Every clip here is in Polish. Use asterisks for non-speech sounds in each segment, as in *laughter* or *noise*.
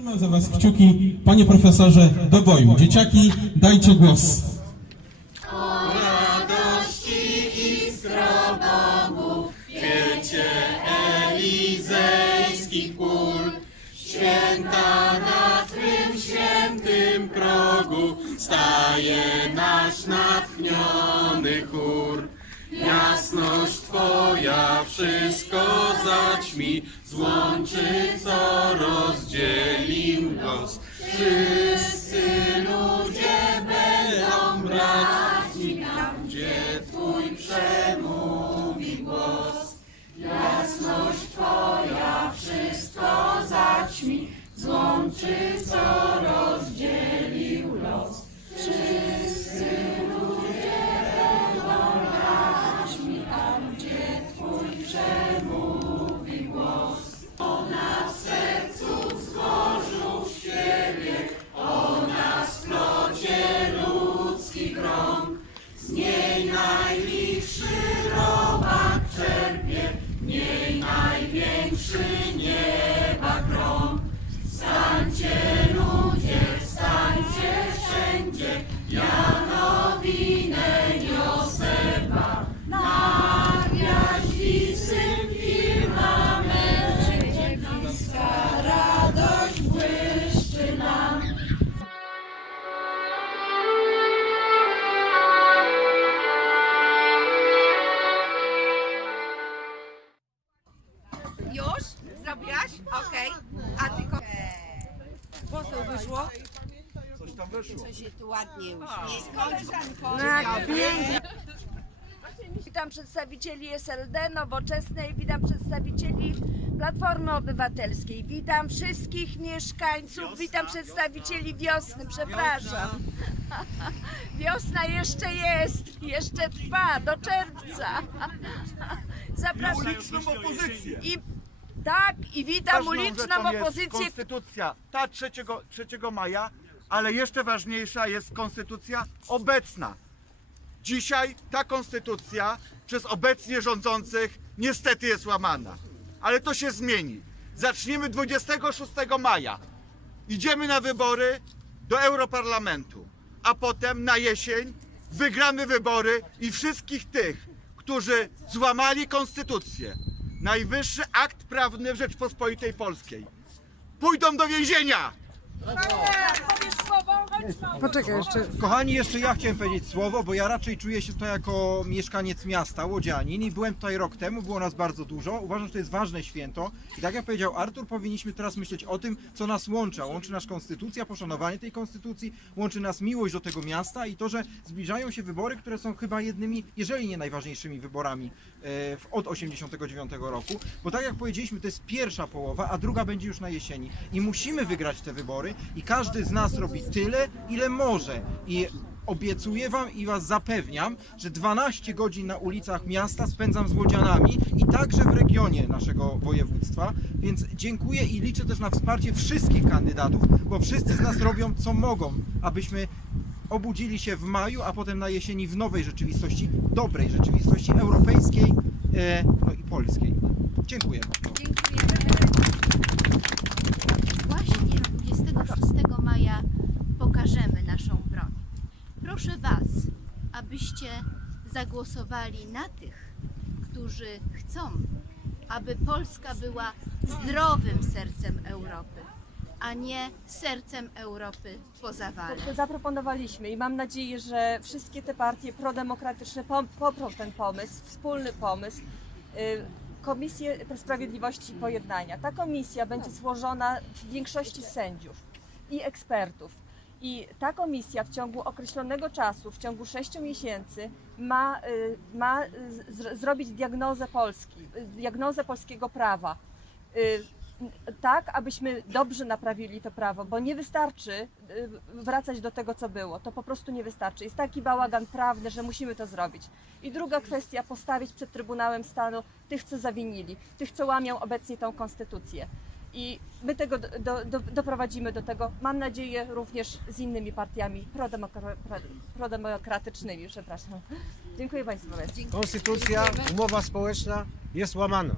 Trzymam za Was kciuki, panie profesorze, do boju. Dzieciaki, dajcie głos. staje nasz natchniony chór. Jasność Twoja wszystko zaćmi, złączy co rozdzielił los. Wszyscy ludzie będą braćmi tam, gdzie Twój przemówi głos. Jasność Twoja wszystko zaćmi, złączy co rozdzielił Zrobiłaś? Okej. A tylko... Głosu wyszło? Coś tam wyszło. To się tu ładnie uśmiech. Koleżanko. Witam przedstawicieli SLD Nowoczesnej, witam przedstawicieli Platformy Obywatelskiej, witam wszystkich mieszkańców, witam przedstawicieli wiosny, przepraszam. *laughs* Wiosna jeszcze jest, jeszcze trwa do czerwca. Zapraszam. Uliczną opozycję. I tak, i witam Ważną uliczną rzeczą jest opozycję, Konstytucja ta 3, 3 maja, ale jeszcze ważniejsza jest konstytucja obecna. Dzisiaj ta konstytucja przez obecnie rządzących niestety jest łamana. Ale to się zmieni. Zaczniemy 26 maja. Idziemy na wybory do Europarlamentu, a potem na jesień wygramy wybory i wszystkich tych, którzy złamali konstytucję, najwyższy akt prawny w Rzeczpospolitej Polskiej, pójdą do więzienia! Poczekaj jeszcze. Kochani, jeszcze ja chciałem powiedzieć słowo, bo ja raczej czuję się tutaj jako mieszkaniec miasta, łodzianin i byłem tutaj rok temu, było nas bardzo dużo. Uważam, że to jest ważne święto i tak jak powiedział Artur, powinniśmy teraz myśleć o tym, co nas łączy. Łączy nas konstytucja, poszanowanie tej konstytucji, łączy nas miłość do tego miasta i to, że zbliżają się wybory, które są chyba jednymi, jeżeli nie najważniejszymi wyborami e, w- od 89 roku, bo tak jak powiedzieliśmy, to jest pierwsza połowa, a druga będzie już na jesieni i musimy wygrać te wybory i każdy z nas robi tyle, ile może i obiecuję wam i was zapewniam, że 12 godzin na ulicach miasta spędzam z łodzianami i także w regionie naszego województwa, więc dziękuję i liczę też na wsparcie wszystkich kandydatów, bo wszyscy z nas robią co mogą, abyśmy obudzili się w maju, a potem na jesieni w nowej rzeczywistości, dobrej rzeczywistości europejskiej e, no i polskiej. Dziękuję bardzo. Właśnie 26 maja pokażemy naszą broń. Proszę Was, abyście zagłosowali na tych, którzy chcą, aby Polska była zdrowym sercem Europy, a nie sercem Europy poza walem. zaproponowaliśmy i mam nadzieję, że wszystkie te partie prodemokratyczne poprą ten pomysł, wspólny pomysł. y, Komisję Sprawiedliwości i Pojednania. Ta komisja będzie złożona w większości sędziów i ekspertów. I ta komisja w ciągu określonego czasu, w ciągu 6 miesięcy, ma, y, ma zrobić diagnozę Polski, y, diagnozę polskiego prawa. Y, tak, abyśmy dobrze naprawili to prawo, bo nie wystarczy wracać do tego, co było. To po prostu nie wystarczy. Jest taki bałagan prawny, że musimy to zrobić. I druga kwestia, postawić przed Trybunałem Stanu tych, co zawinili, tych, co łamią obecnie tą konstytucję. I my tego do, do, do, doprowadzimy do tego, mam nadzieję, również z innymi partiami prodemokra- pro- prodemokratycznymi. Przepraszam. Dziękuję Państwu. Konstytucja, umowa społeczna jest łamana.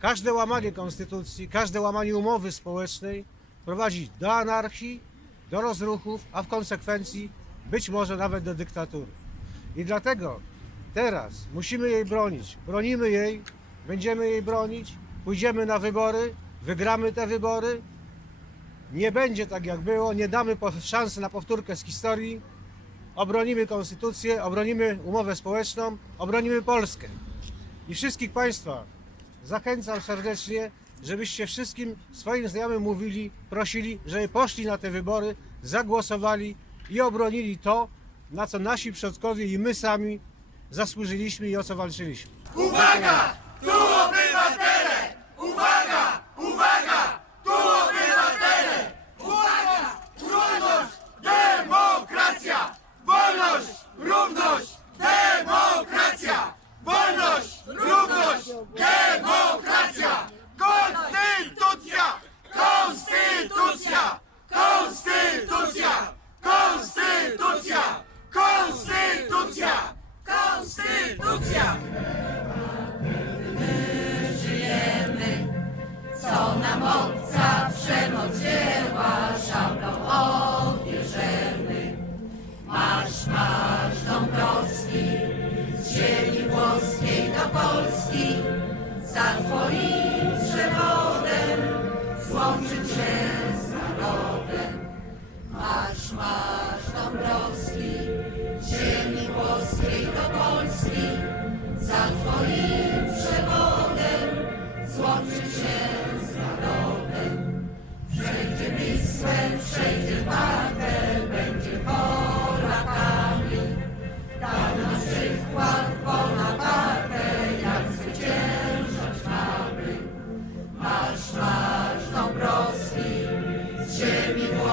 Każde łamanie konstytucji, każde łamanie umowy społecznej prowadzić do anarchii, do rozruchów, a w konsekwencji być może nawet do dyktatury. I dlatego teraz musimy jej bronić. Bronimy jej, będziemy jej bronić, pójdziemy na wybory, wygramy te wybory. Nie będzie tak jak było, nie damy szansy na powtórkę z historii. Obronimy konstytucję, obronimy umowę społeczną, obronimy Polskę. I wszystkich Państwa zachęcam serdecznie, żebyście wszystkim swoim znajomym mówili, prosili, żeby poszli na te wybory, zagłosowali i obronili to, na co nasi przodkowie i my sami zasłużyliśmy i o co walczyliśmy. Uwaga! করব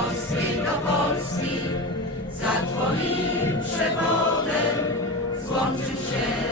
Polski do Polski za Twoim przewodem złączył się.